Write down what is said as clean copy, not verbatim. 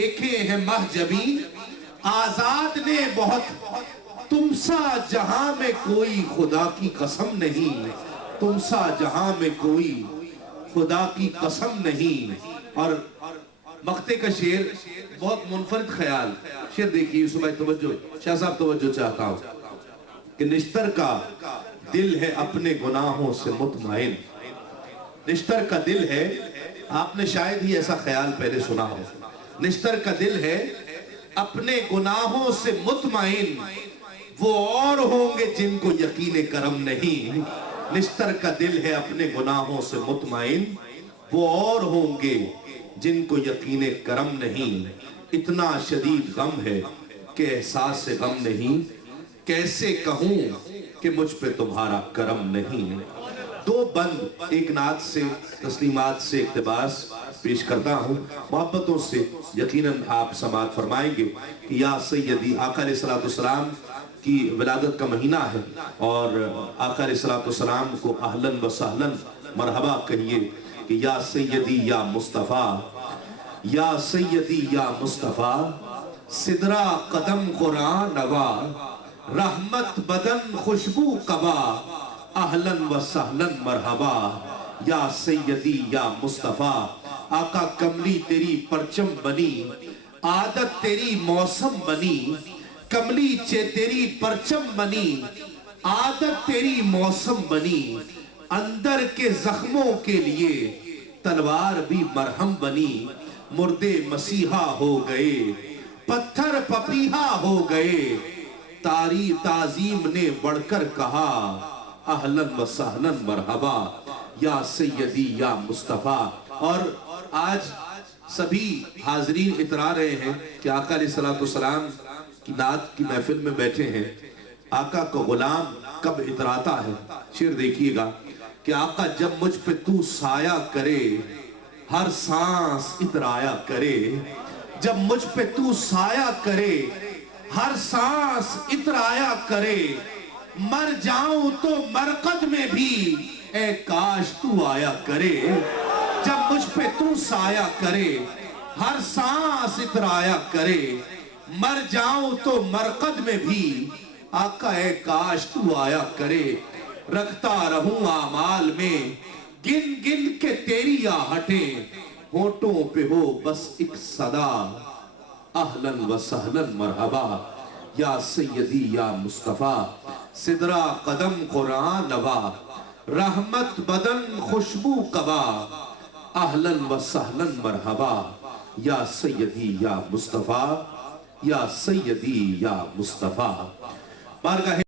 دیکھے ہیں محجبی آزاد نے بہت، تم سا جہاں میں کوئی خدا کی قسم نہیں، تم سا جہاں میں کوئی خدا کی قسم نہیں۔ اور مقطع کا شعر بہت منفرد خیال، شعر دیکھیے صبح توجہ، شاہ صاحب توجہ چاہتا ہوں کہ نشتر کا دل ہے اپنے گناہوں سے مطمئن، نشتر کا دل ہے، آپ نے شاید ہی ایسا خیال پہلے سنا ہو، نشتر کا دل ہے اپنے گناہوں سے مطمئن، وہ اور ہوں گے جن کو یقین کرم نہیں۔ نشتر کا دل ہے اپنے گناہوں سے مطمئن، وہ اور ہوں گے جن کو یقین کرم نہیں۔ اتنا شدید غم ہے کہ احساس غم نہیں، کیسے کہوں کہ مجھ پہ تمہارا کرم نہیں۔ دو بند ایک نعت سے تسلیمات سے اقتباس پیش کرتا ہوں، محبتوں سے یقیناً آپ سماعت فرمائیں گے کہ یا سیدی، آقا علیہ السلام کی ولادت کا مہینہ ہے اور آقا علیہ السلام کو اہلاً و سہلاً مرحبا کہیے کہ یا سیدی یا مصطفیٰ، یا سیدی یا مصطفیٰ، صدرہ قدم قرآن نوا، رحمت بدن خوشبو قبا، اہلاً و سہلاً مرحبا، یا سیدی یا مصطفیٰ۔ آقا کملی تیری پرچم بنی، عادت تیری موسم بنی، کملی تیری پرچم بنی، عادت تیری موسم بنی، اندر کے زخموں کے لیے تلوار بھی مرہم بنی، مردے مسیحا ہو گئے، پتھر پپیہا ہو گئے، تعظیم نے بڑھ کر کہا اہلاً و سہلاً مرحبا، یا سیدی یا مصطفیٰ۔ اور آج سبھی حاضرین اترا رہے ہیں کہ آقا علیہ السلام کی نعت کی محفل میں بیٹھے ہیں، آقا کو غلام کب اتراتا ہے؟ شعر دیکھیے گا کہ آقا جب مجھ پہ تو سایہ کرے، ہر سانس اترایا کرے، جب مجھ پہ تو سایہ کرے، ہر سانس اترایا کرے، مر جاؤں تو مرقد میں بھی اے کاش تو آیا کرے، جب مجھ پہ تو سایہ کرے، ہر سانس اترایا کرے، مر جاؤں تو مرقد میں بھی آقا اے کاش تو آیا کرے، رکھتا رہوں اعمال میں گن گن کے تیری آہٹیں، ہونٹوں پہ ہو بس ایک صدا اہلاً و سہلاً مرحبا، یا سیدی یا مصطفیٰ، صدرہ قدم قرآن نوا، رحمت بدن خوشبو قبا، اہلاً و سہلاً مرحبا، یا سیدی یا مصطفیٰ، یا سیدی یا مصطفیٰ۔ بارگاہ